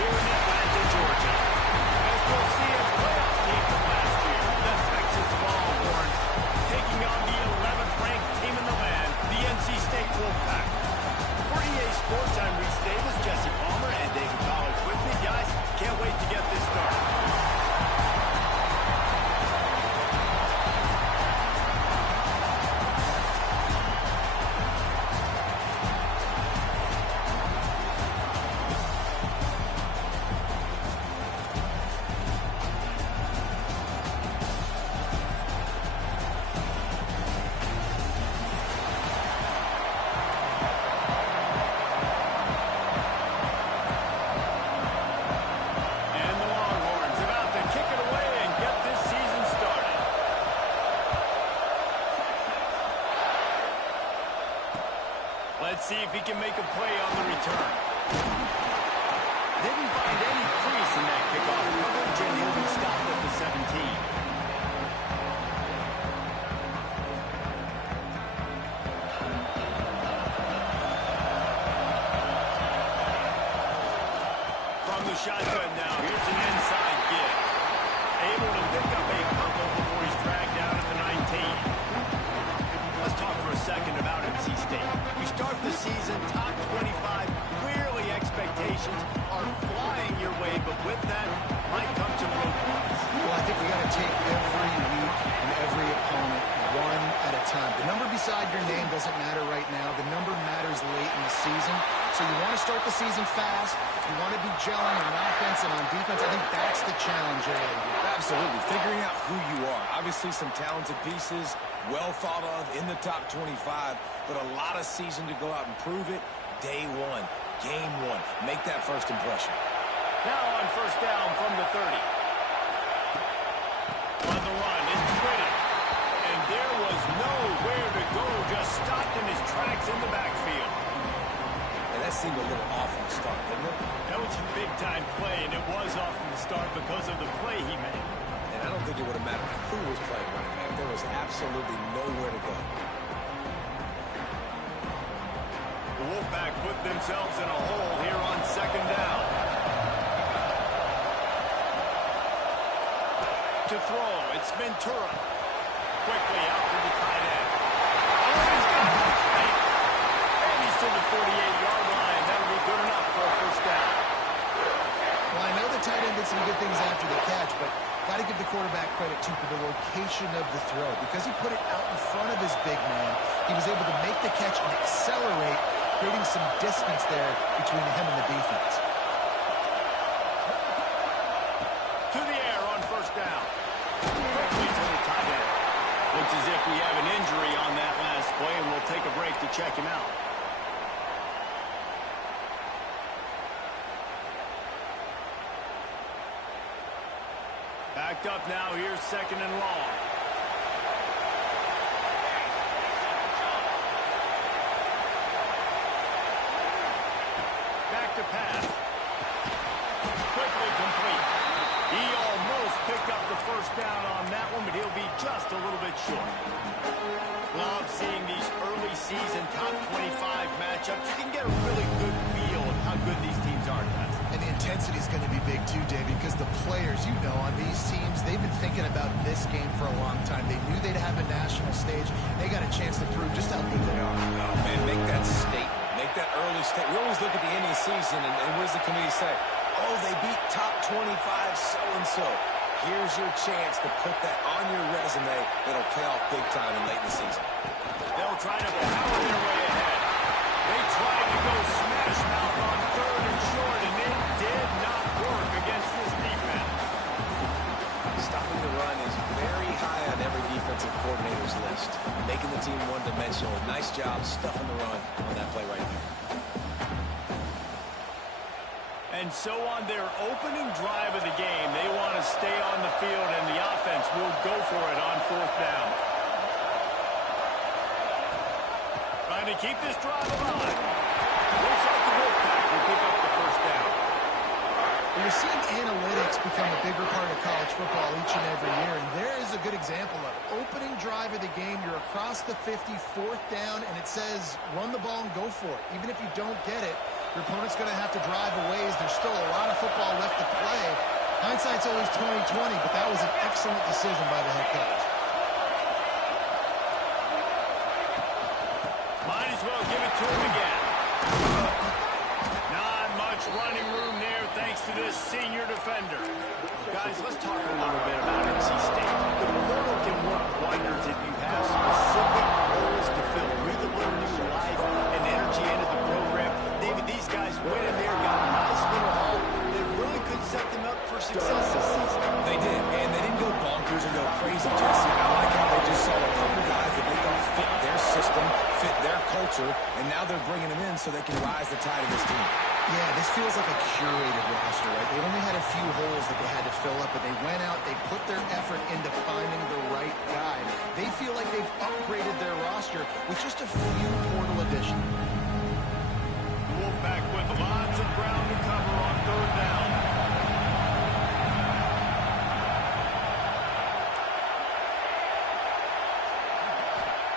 here in Atlanta, Georgia. As we'll see a playoff team from last year, the Texas Longhorns, taking on the 11th ranked team in the land, the NC State Wolfpack. For EA Sports, I'm Reese Davis, Jesse Palmer, and David Collins with me. Guys, can't wait to get this started. Let's see if he can make a play on the return. Didn't find any crease in that kickoff coverage, and he'll be stopped at the 17. From the shotgun now, here's an inside give. Able to pick up a couple before he's dragged down at the 19. Let's talk for a second about NC State. You start the season top 25. Clearly expectations are flying your way, but with that might come some roadblocks. Well, I think we got to take every week and every opponent one at a time. The number beside your name doesn't matter right now. The number matters late in the season. So you want to start the season fast. You want to be gelling on offense and on defense. I think that's the challenge early. Absolutely. Figuring out who you are. Obviously some talented pieces, well thought of in the top 25, but a lot of season to go out and prove it. Day one, game one. Make that first impression. Now on first down from the 30. On the run, it's Twitty. And there was nowhere to go, just stopped in his tracks in the backfield. And that seemed a little off from the start, didn't it? That was a big-time play, and it was off from the start because of the play he made. And I don't think it would have mattered who was playing running back. There was absolutely nowhere to go. The Wolfpack put themselves in a hole here on second down. To throw, it's Ventura. Quickly out to the tight end. Oh, he's got a fake. And he's to the 48-yard line. That'll be good enough for a first down. Well, I know the tight end did some good things after the catch, but got to give the quarterback credit, too, for the location of the throw. Because he put it out in front of his big man, he was able to make the catch and accelerate, creating some distance there between him and the defense. To the air on first down. Quickly to the tight end. Looks as if we have an injury on that last play, and we'll take a break to check him out. Backed up now, here's second and long. Back to pass. Quickly complete. He almost picked up the first down on that one, but he'll be just a little bit short. Love seeing these early season top 25 matchups. You can get a really good feel of how good these teams are, guys. And the intensity is going to be big too, David, because the players, you know, on these teams, they've been thinking about this game for a long time. They knew they'd have a national stage. They got a chance to prove just how good they are. Oh, man, make that statement. Make that early statement. We always look at the end of the season, and what does the committee say? Oh, they beat top 25 so-and-so. Here's your chance to put that on your resume that'll pay off big time in late in the season. They'll try to power their way ahead. They tried to go smash mouth on third and short, and it did not work against this defense. Stopping the run is very high on every defensive coordinator's list. Making the team one-dimensional. Nice job stuffing the run on that play right there. And so on their opening drive of the game, they want to stay on the field, and the offense will go for it on fourth down. Trying to keep this drive alive. Looks like the Wolfpack will pick up the first down. We're seeing analytics become a bigger part of college football each and every year, and there is a good example of it. Opening drive of the game, you're across the 50, fourth down, and it says run the ball and go for it. Even if you don't get it, Your opponent's going to have to drive a ways. There's still a lot of football left to play. Hindsight's always 20/20, but that was an excellent decision by the head coach. Might as well give it to him again. Not much running room there thanks to this senior defender. Guys, let's talk a little bit about NC State. The portal can work wonders if you have specific roles to fill. Breathe a little new life and energy into the program. David, these guys went in there, got a nice little haul that really could set them up for success this season. They did, and they didn't go bonkers or go crazy, Jesse. I like how they just saw a couple guys that they thought fit their system, fit their culture, and now they're bringing them in so they can rise the tide of this team. Yeah, this feels like a curated roster, right? They only had a few holes that they had to fill up, but they went out, they put their effort into finding the right guy. They feel like they've upgraded their roster with just a few portal additions. Wolfpack with lots of ground to cover on third down.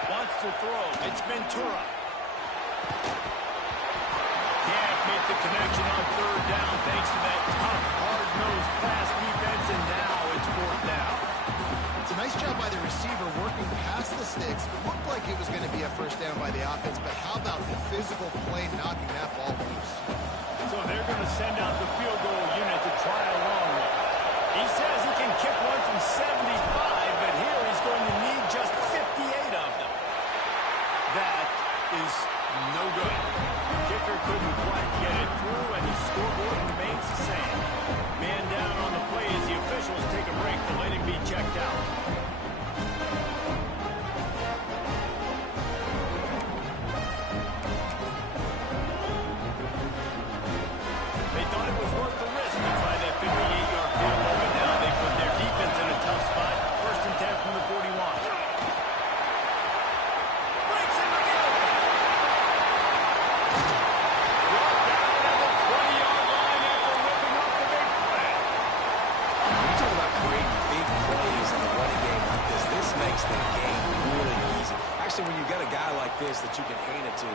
Wants to throw. It's Ventura. Can't make the connection on third down thanks to that tough, hard-nosed pass defense, and now it's fourth down. It's a nice job by the receiver working past the sticks. It looked like it was going to be a first down by the offense, but how about the physical play knocking that ball loose? So they're going to send out the field goal unit to try a long one. He says he can kick one from 75, but here he's going to need just 58 of them. That is no good. Kicker couldn't quite get it through, and his scoreboard remains the same. Man down on the play as the officials take a break to let him be checked out. They thought it was worth the risk to try that 58-yard field goal, but now they put their defense in a tough spot. First and 10 from the 41. Breaks in the middle. Brought down at the 20-yard line after ripping up the big play. You talk about creating big plays in the running game like this. This makes the game really easy. Actually, when you've got a guy like this that you can hand it to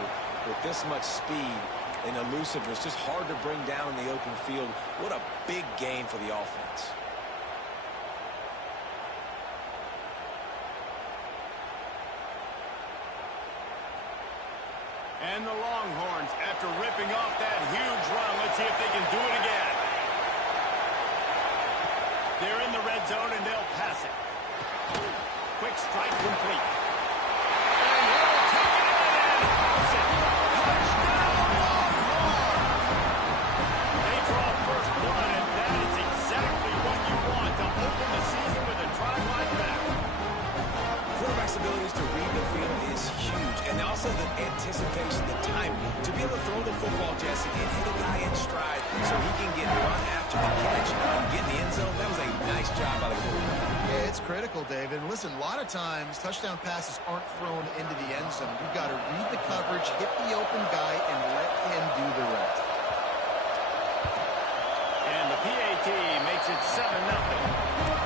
with this much speed and elusiveness, just hard to bring down in the open field. What a big gain for the offense. And the Longhorns, after ripping off that huge run, let's see if they can do it again. They're in the red zone, and they'll pass it. Quick strike complete. And he'll take it in and house it. Touchdown, Longhorns! They draw first blood, and that is exactly what you want to open the season with a drive like that. Quarterback's abilities to read the field is huge, and also the anticipation, the time to be able to throw the football, Jesse, and hit a guy in stride so he can get run after the catch and get in the end zone. That was a nice job by the quarterback. Yeah, it's critical, David. And listen, a lot of times, touchdown passes aren't thrown into the end zone. You've got to read the coverage, hit the open guy, and let him do the rest. And the PAT makes it 7-0.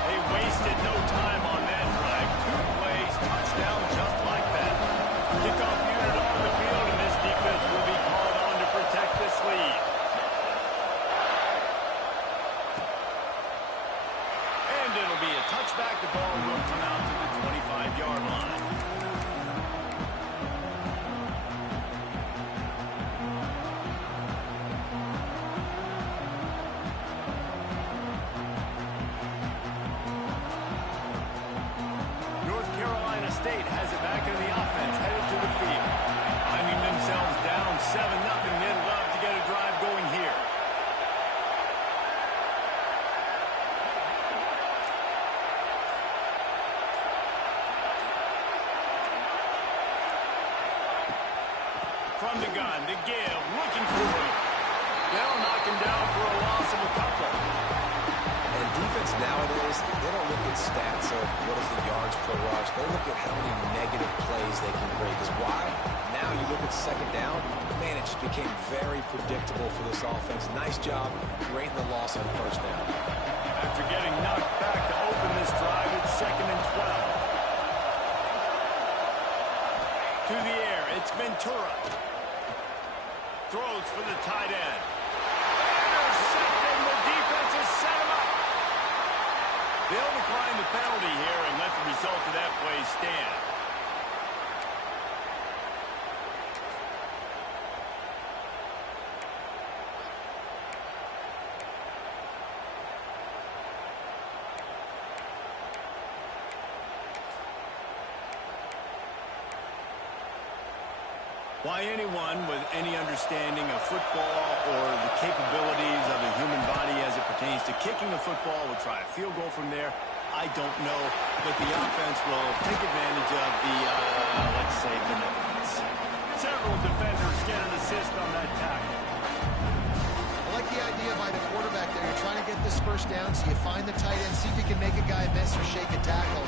They wasted no time on that drive. 2 plays, touchdown just like that. Kickoff unit on the field, and this defense will be called on to protect this lead. And it'll be a touchback. The ball will come out to the 25-yard line. North Carolina State has it back in the offense, headed to the field. Finding themselves down 7-0, they'd love to get a drive going here. From the gun, the give, looking for him. They'll knock him down for a loss of a couple. And defense nowadays, they don't look at stats of what is the yards per rush. They look at how many negative plays they can create. Because why? Now you look at second down, man, it just became very predictable for this offense. Nice job creating the loss on first down. After getting knocked back to open this drive, it's 2nd and 12. To the air, it's Ventura. throws for the tight end. Intercepted. The defense has set him up. They'll decline the penalty here and let the result of that play stand. Why anyone with any understanding of football or the capabilities of the human body as it pertains to kicking a football will try a field goal from there, I don't know. But the offense will take advantage of the, let's say, benevolence. Several defenders get an assist on that tackle. I like the idea by the quarterback there. You're trying to get this first down, so you find the tight end, see if you can make a guy miss or shake a tackle.